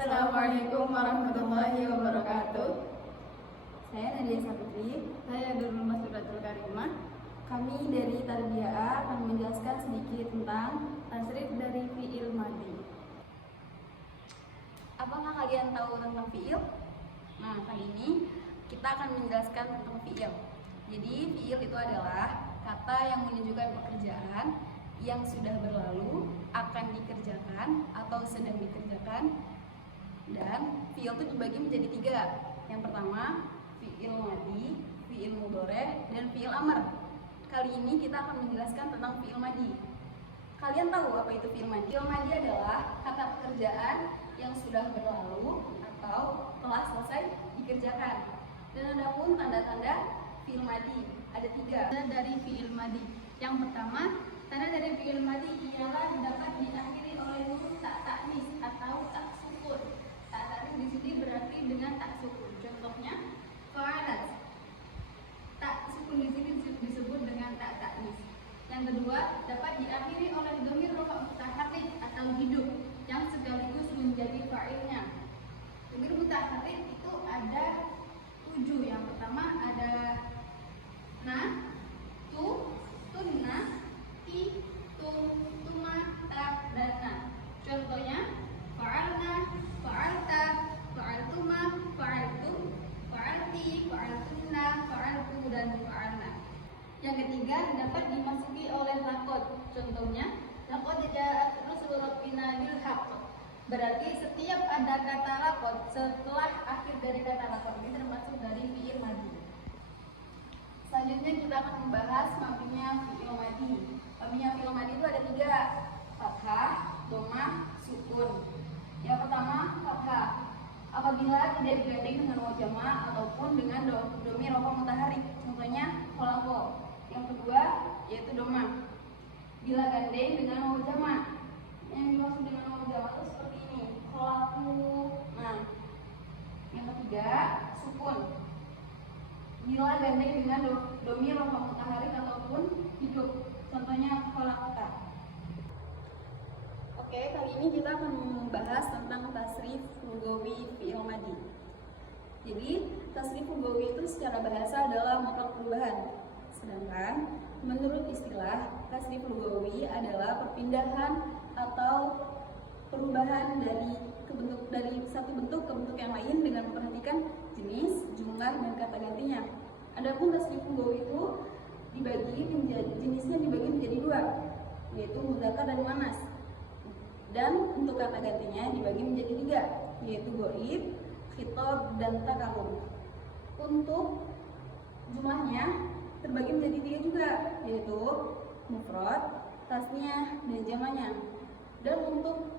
Assalamualaikum warahmatullahi wabarakatuh. Saya Nadia Saputri. Saya Nurul Masuratul Karimah. Kami dari Tarbiyah A akan menjelaskan sedikit tentang Tasrif dari fi'il madhi. apakah kalian tahu tentang fi'il? Nah, kali ini kita akan menjelaskan tentang fi'il. Jadi, fi'il itu adalah kata yang menunjukkan pekerjaan yang sudah berlalu, akan dikerjakan, atau sedang dikerjakan. Dan fi'il itu dibagi menjadi 3. Yang pertama, fi'il madhi, fi'il mudhari, dan fi'il amr. Kali ini kita akan menjelaskan tentang fi'il madhi. Kalian tahu apa itu fi'il madhi? Fi'il madhi adalah kata pekerjaan yang sudah berlalu atau telah selesai dikerjakan. Dan ada pun tanda-tanda fi'il madhi. Ada 3. Tanda dari fi'il madhi. Yang pertama, tanda dari fi'il madhi ialah dapat diakhiri oleh huruf tak taknis atau tak sukun. Tak taknis di sini berarti dengan tak sukun. Contohnya, fa'alat. Tak sukun di sini disebut dengan tak taknis. Yang kedua, dapat diakhiri oleh dhamir rafa' mutaharrik atau hidup yang sekaligus menjadi fa'ilnya. Dhamir mutaharrik itu ada 7. Yang pertama ada na, tu, tunna, ti, tum, tuma, ta, dan na. Contohnya, fa'alna, fa'alta, fa'altuma, fa'altum, fa'alti, fa'altunna, fa'altu, dan fa'alna. Yang ketiga, dapat dimasuki oleh lakot. Contohnya, lakot ja'at rusul rabbina bil haqq. Berarti setiap ada kata lakot setelah akhir dari kata lakot ini termasuk dari fi'il madhi. Selanjutnya kita akan membahas mabninya fi'il madhi. Mabninya fi'il madhi itu ada 3: fathah, dhammah, sukun. Yang pertama, fathah. Apabila tidak digandeng dengan waw jama' ataupun dengan dhamir rafa' mutaharrik. Contohnya kholaqo. Yang kedua yaitu dhammah. Bila gandeng dengan waw jama'. Yang dimaksud dengan waw jama' itu seperti ini, kholaqu. Nah, yang ketiga sukun. Bila gandeng dengan dhamir rafa' mutaharrik ataupun hidup. Contohnya kholaqta. Oke, kali ini kita akan membahas tentang tasrif lughawi fi'il madhi. Jadi, tasrif lughawi itu secara bahasa adalah mutlak perubahan. Sedangkan menurut istilah, tasrif lughawi adalah perpindahan atau perubahan dari satu bentuk ke bentuk yang lain dengan memperhatikan jenis, jumlah, dan kata gantinya. Adapun tasrif lughawi itu jenisnya dibagi menjadi 2, yaitu mudzakkar dan muannas. Dan untuk kata gantinya dibagi menjadi 3, yaitu ghaib, khitab, dan takalum. Untuk jumlahnya terbagi menjadi 3 juga, yaitu mufrad, tasniyah, dan jamaknya. Dan untuk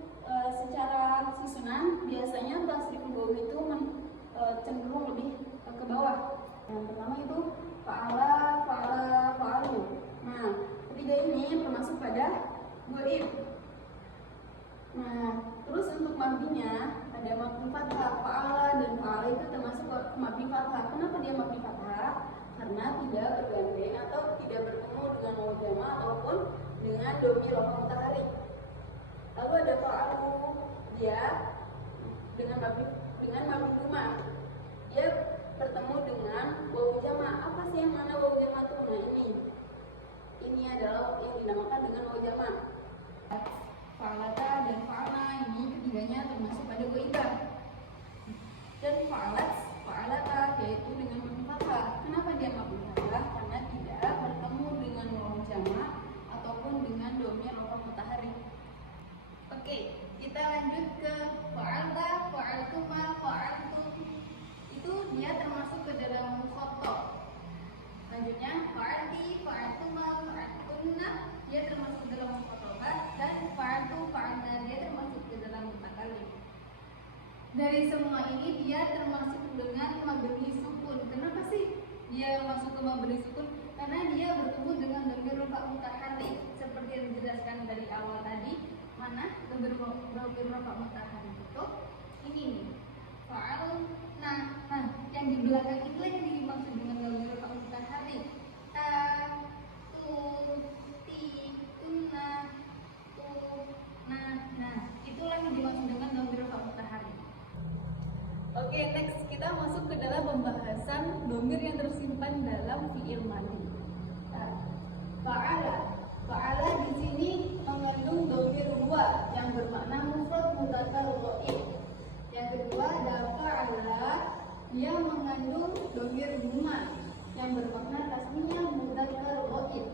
secara susunan biasanya tasrif lughawi itu cenderung lebih ke bawah. Yang pertama itu fa'ala, fa'ala, fa'alu. Nah, ketiga ini termasuk pada ghaib. Nah, terus untuk mabninya ada mabni fathah. Fa'ala dan fa'ala itu termasuk mabni fathah. Kenapa dia mabni fathah? Karena tidak bergandeng atau tidak bertemu dengan waw jama' ataupun dengan dhamir rafa' mutaharrik. Lalu ada fa'alu, dia dengan mabni dhamma. Dia bertemu dengan waw jama'. Apa sih yang mana waw jama' itu? Nah, ini adalah yang dinamakan dengan waw jama'. Fa'alata dan fa'alna ini ketiganya termasuk pada ghaibah. Dan fa'alata yaitu dengan mabni fathah. Kenapa dia mabni fathah? Karena tidak bertemu dengan waw jama' ataupun dengan dhamir rafa' mutaharrik. Oke, kita lanjut ke fa'alta, fa'altuma, fa'altum. Itu dia termasuk ke dalam mukhatab. Selanjutnya fa'alti, fa'altuma, fa'altunna, dia termasuk dalam mukhatabah. Dan fa'altu, fa'alna, dia termasuk ke dalam mutakallim. Dari semua ini dia termasuk dengan mabni sukun. Kenapa sih dia masuk ke mabni sukun? Karena dia bertemu dengan dhamir rafa' mutaharrik seperti yang dijelaskan dari awal tadi. Mana dhamir rafa' mutaharrik itu? Ini nih, fa'al. Nah, yang di belakang itulah yang dimaksud dengan dhamir rafa' mutaharrik. Ta, tu, ti, tunna, tu, nah, itulah yang dimaksud dengan dhamir rafa' mutaharrik. Oke, next kita masuk ke dalam pembahasan domir yang tersimpan dalam fiil madi. Nah, fa'ala. Fa'ala di sini mengandung domir huwa yang bermakna mufrad mudzakkar ghaib. Yang kedua ada fa'ala, dia mengandung domir huma yang bermakna tasniyah mudzakkar ghaib.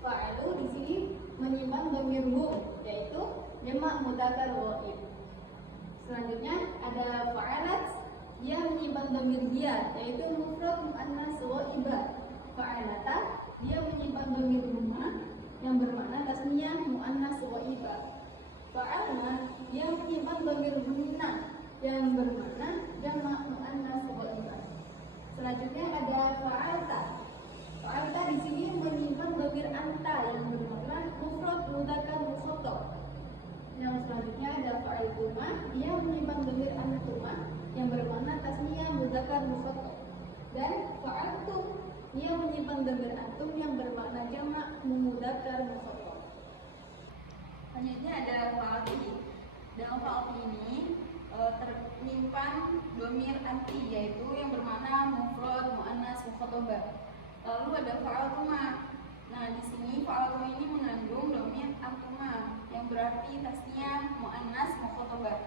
Fa'alu di sini menyimpan domir hum, yaitu jamak mudzakkar ghaib. Selanjutnya ada fa'alat, dia menyimpan domir dia, yaitu mufrad muannas ghaibah. Fa'alata, dia menyimpan domir huma yang bermakna tasniyah muannas ghaibah. Fa'alna, dia menyimpan domir hunna yang bermakna jamak muannas ghaibah. Selanjutnya ada fa'alta. Fa'alta di sini menyimpan domir anta yang bermakna mufrad mudzakkar mukhatab. Yang selanjutnya ada fa'altuma, dia menyimpan domir antuma yang bermakna tasniyah mudzakkar mukhatab. Dan fa'altum, dia menyimpan domir antum yang bermakna jamak mudzakkar mukhatab. Selanjutnya ada fa'alti. Dalam fa'alti ini ternyimpan domir anti, yaitu yang bermakna mufrad muannas mukhatabah. Lalu ada fa'altuma. Nah, di sini fa'altuma ini mengandung domir antuma yang berarti tasniyah muannas mukhatabah.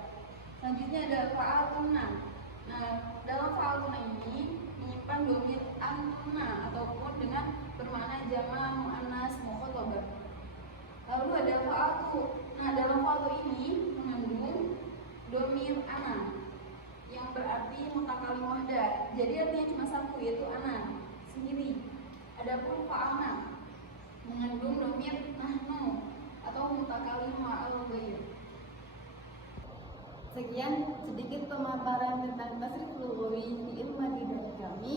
Selanjutnya ada fa'altumna. Nah, dalam fa'altumna ini menyimpan domir antuna ataupun dengan bermakna jamak muannas mukhatabah. Lalu ada fa'altu. Nah, dalam fa'altu ini mengandung domir ana yang berarti mutakalim wahda. Jadi artinya cuma satu, yaitu ana sendiri. Adapun fa'alna mengandung domir nahnu atau mutakalim ma'al ghair. Sekian sedikit pemaparan tentang tasrif lughawi fiil madi dari kami.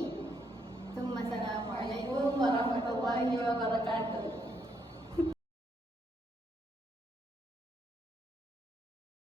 Assalamualaikum warahmatullahi wabarakatuh.